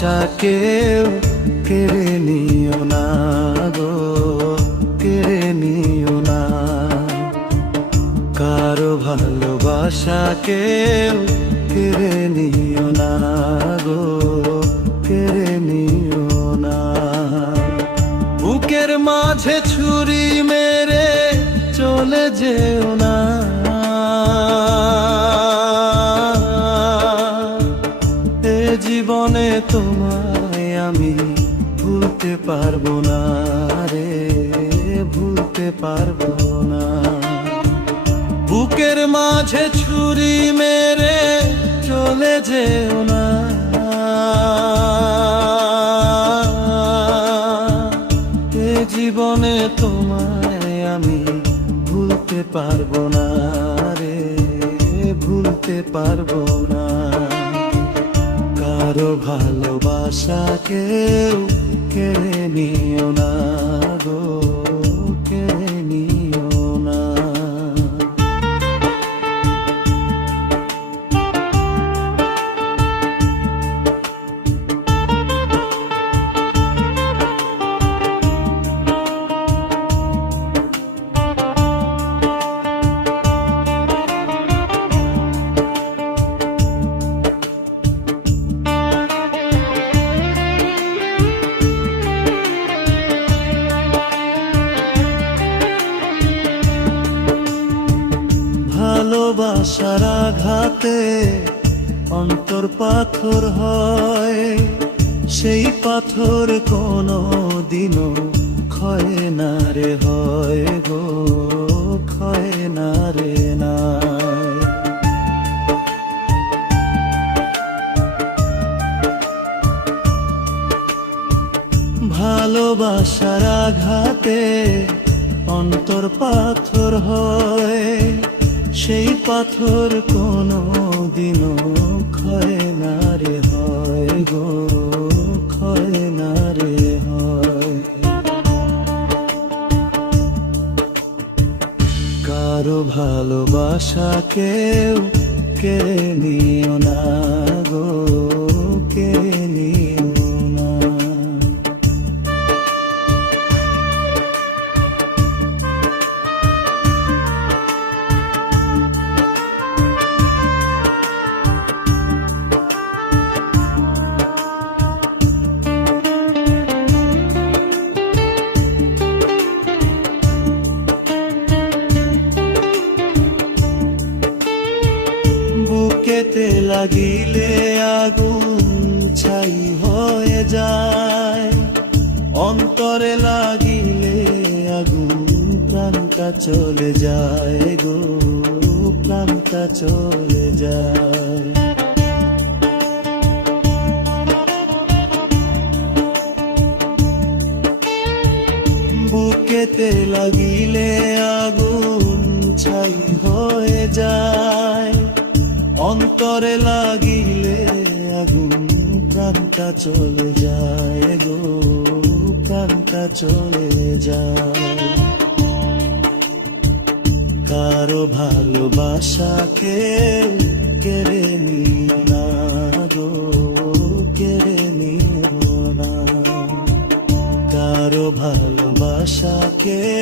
ভালোবাসা কেউ কেড়ে নিও না গো, কেড়ে নিও না। কারো ভালোবাসা কেউ কেড়ে নিও না গো, কেড়ে নিও না। বুকের মাঝে ছুরি মেরে চলে যেও না, এ জীবনে তোমায় আমি ভুলতে পারবো না রে, ভুলতে পারবো না। বুকের মাঝে ছুরি মেরে চলে যেও না, এ জীবনে তোমায় আমি ভুলতে পারবো না রে, ভুলতে পারবো না। কারো ভালোবাসা কেউ কেড়ে নিও না গো, কেড়ে নিও না। ভালোবাসার আঘাতে অন্তর পাথর হয়, সেই পাথর কোনো দিনও ক্ষয় না রে, হয় গো ক্ষয় না রে নাই। ভালোবাসার আঘাতে অন্তর পাথর হয়, সেই পাথর কোনো দিনও ক্ষয় না রে, হয় গো ক্ষয় না রে হয়। কারো ভালোবাসা কেউ কেড়ে নিও না গো, কেড়ে নিও না। বুকেতে লাগিলে আগুন ছাই হয়ে যায়, অন্তরে লাগিলে আগুন প্রাণটা চলে যায় গো, প্রাণটা চলে যায়। বুকেতে লাগিলে আগুন ছাই হয়ে যায়, অন্তরে লাগিলে আগুন প্রাণটা চলে যায় গো, প্রাণটা চলে যায়। কারো ভালোবাসা কেউ কেড়ে নিও না গো, কেড়ে নিও না। কারো ভালোবাসা কেউ